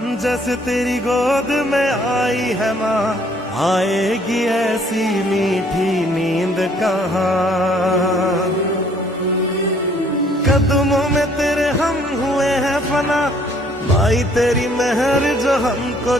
जैसे तेरी गोद में आई है माँ, आएगी ऐसी मीठी नींद कहाँ। कदमों में तेरे हम हुए हैं फना, माई तेरी मेहर जो हमको